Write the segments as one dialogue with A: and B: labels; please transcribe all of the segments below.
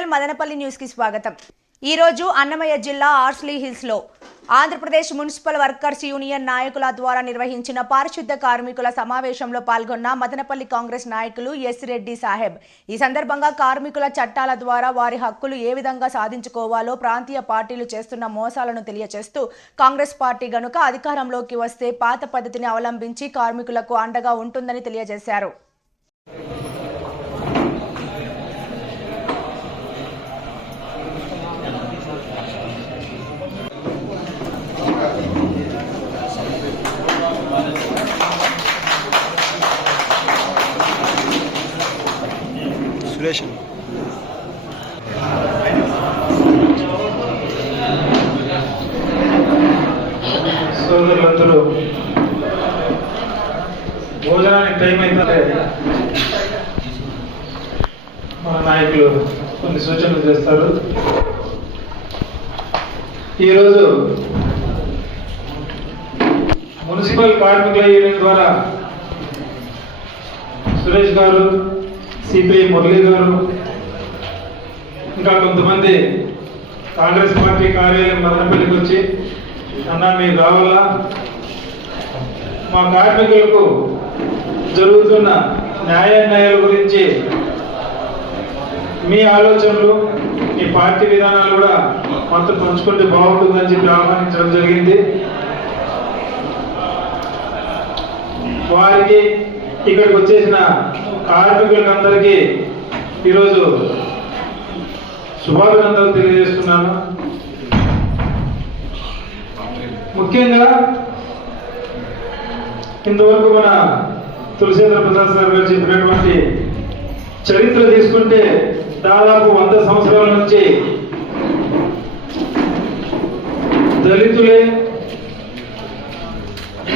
A: SPL Madanapalle న్యూస్కి స్వాగతం. ఈరోజు అన్నమయ్య జిల్లా ఆర్స్లీ హిల్స్లో ఆంధ్రప్రదేశ్ మున్సిపల్ వర్కర్స్ యూనియన్ నాయకుల ద్వారా నిర్వహించిన పారిశుద్ధ కార్మికుల సమావేశంలో పాల్గొన్న మదనపల్లి కాంగ్రెస్ నాయకులు ఎస్ రెడ్డి సాహెబ్. ఈ సందర్భంగా కార్మికుల చట్టాల ద్వారా వారి హక్కులు ఏ విధంగా సాధించుకోవాలో ప్రాంతీయ పార్టీలు చేస్తున్న మోసాలను తెలియచేస్తూ కాంగ్రెస్ పార్టీ గనుక అధికారంలోకి వస్తే పాత పద్ధతిని అవలంబించి కార్మికులకు అండగా ఉంటుందని తెలియజేశారు.
B: టైం అయితే మన నాయకులు కొన్ని సూచనలు చేస్తారు. ఈరోజు మున్సిపల్ కార్మికుల యూనియన్ ద్వారా సురేష్ గారు సిపిఐ మురళీ గారు ఇంకా కొంతమంది కాంగ్రెస్ పార్టీ కార్యాలయం మదనపల్లికి వచ్చి అన్నా మీరు రావాలా? మా కార్మికులకు జరుగుతున్న న్యాయాన్యాయాల గురించి మీ ఆలోచనలు మీ పార్టీ విధానాలు కూడా మనతో పంచుకుంటే బాగుంటుందని చెప్పి ఆహ్వానించడం జరిగింది. వారికి ఇక్కడికి వచ్చేసిన కార్మికులందరికీ ఈరోజు శుభాభినందనలు తెలియజేస్తున్నాను. ముఖ్యంగా ఇంతవరకు మన తులసేంద్ర ప్రసాద్ సార్ గారు చెప్పినటువంటి చరిత్ర తీసుకుంటే దాదాపు వంద సంవత్సరాల నుంచి దళితులే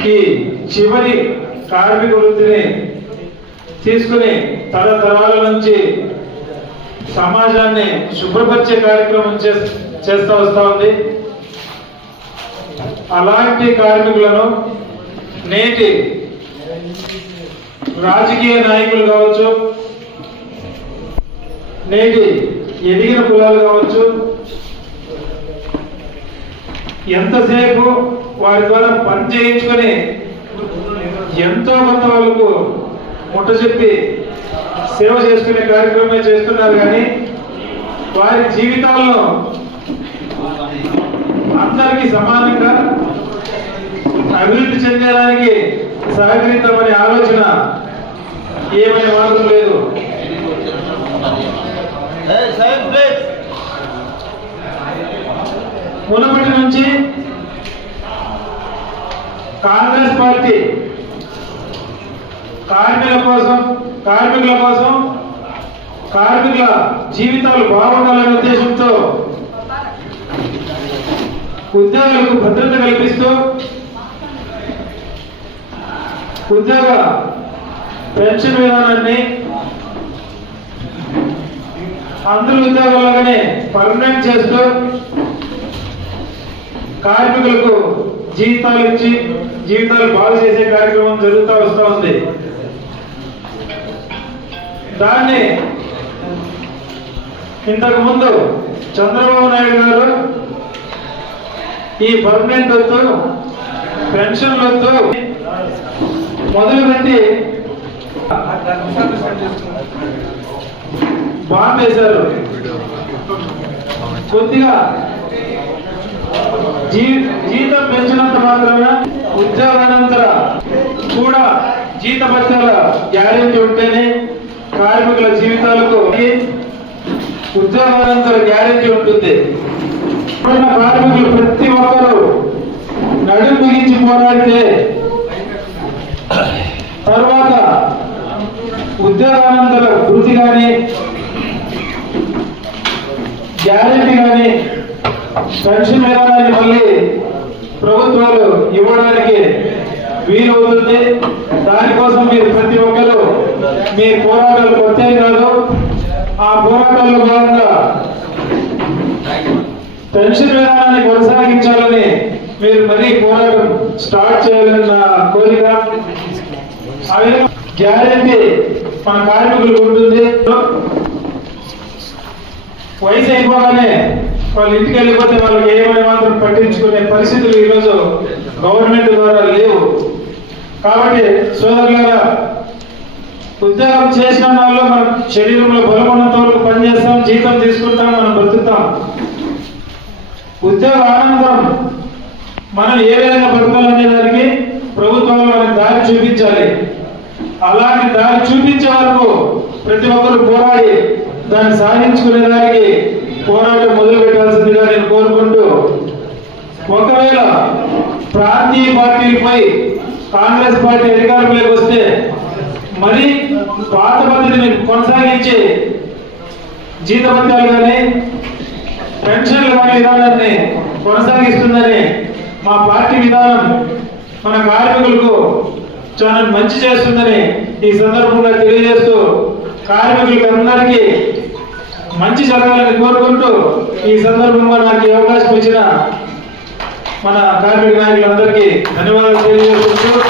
B: ఈ చివరి కార్మిక వృత్తిని తీసుకుని తరతరాల నుంచి సమాజాన్ని శుభ్రపరిచే కార్యక్రమం చే చేస్తూ వస్తూ ఉంది. అలాంటి కార్మికులను నేటి రాజకీయ నాయకులు కావచ్చు నేటి ఎదిగిన కులాలు కావచ్చు ఎంతసేపు వారి ద్వారా పని చేయించుకొని ఎంతో కొంత వాళ్ళకు ముట్ట చెప్పి సేవ చేసుకునే కార్యక్రమమే చేస్తున్నారు కానీ వారి జీవితాల్లో అందరికీ సమానంగా అభివృద్ధి చెందడానికి సహకరిద్దామనే ఆలోచన ఏమైనా మాత్రం లేదు. మునపటి నుంచి కాంగ్రెస్ పార్టీ కార్మికుల కోసం కార్మికుల కోసం కార్మికుల జీవితాలు బాగుండాలనే ఉద్దేశంతో ఉద్యోగులకు భద్రత కల్పిస్తూ ఉద్యోగ పెన్షన్ విధానాన్ని అందరి ఉద్యోగాల్లోనే పర్మనెంట్ చేస్తూ కార్మికులకు జీవితాలు ఇచ్చి జీవితాలు బాగు చేసే కార్యక్రమం జరుగుతూ వస్తూ ఉంది. దాన్ని ఇంతకు ముందు చంద్రబాబు నాయుడు గారు ఈ పర్మనెంట్ వద్దు పెన్షన్ వద్దు మొదలు పెట్టి బాంబు వేశారు. కొద్దిగా జీ జీతం పెంచినంత మాత్రమే ఉద్యోగానంతర కూడా జీత భత్యాల గ్యారెంటీ ఉంటేనే కార్మికుల జీవితాలకు ఉద్యోగానంతర గ్యారెంటీ ఉంటుంది. కార్మికులు ప్రతి ఒక్కరూ నడుము బిగించి పోరాడితే ఉద్యోగానంతర వృత్తి కానీ గ్యారెంటీ కానీ పెన్షన్ విధానాన్ని మళ్ళీ ప్రభుత్వాలు ఇవ్వడానికి వీలవుతుంది. దానికోసం మీరు ప్రతి ఒక్కరు మీ పోరాటాలు వచ్చే కాదు. ఆ పోరాటాల్లో భాగంగా పెన్షన్ విధానాన్ని కొనసాగించాలని మీరు మరీ పోరాటం స్టార్ట్ చేయాలన్న కోరిక. గ్యారంటీ గ్యారెంటీ మన కార్మికులు ఉంటుంది. వయసు అయిపోగానే వాళ్ళు ఇంటికి వెళ్ళిపోతే వాళ్ళకి ఏమని మాత్రం పట్టించుకునే పరిస్థితులు ఈరోజు గవర్నమెంట్ ద్వారా లేవు. కాబట్టి సోదరులారా ఉద్యోగం చేసిన వాళ్ళు మన శరీరంలో బలం ఉన్నంత వరకు పనిచేస్తాం జీతం తీసుకుంటాం మనం బ్రతుకుతాం. ఉద్యోగ ఆనందం మనం ఏ విధంగా బ్రతకాలనే దానికి ప్రభుత్వాలు మనకు దారి చూపించాలి. అలాంటి దారి చూపించే వరకు ప్రతి ఒక్కరు పోరాడి దాన్ని సాధించుకునే దానికి పోరాటం మొదలు పెట్టాల్సిందిగా నేను కోరుకుంటూ ఒకవేళ ప్రాంతీయ పార్టీలపై కాంగ్రెస్ పార్టీ అధికారంలోకి వస్తే మరి పాత పద్ధతిని కొనసాగించి జీతభత్యాలు కానీ పెన్షన్లు కానీ విధానాన్ని కొనసాగిస్తుందని మా పార్టీ విధానం మన కార్మికులకు చాలా మంచి చేస్తుందని ఈ సందర్భంగా తెలియజేస్తూ కార్మికులకు అందరికీ మంచి జరగాలని కోరుకుంటూ ఈ సందర్భంగా నాకు అవకాశం ఇచ్చిన మన కార్మిక నాయకులందరికీ ధన్యవాదాలు తెలియజేసుకుంటూ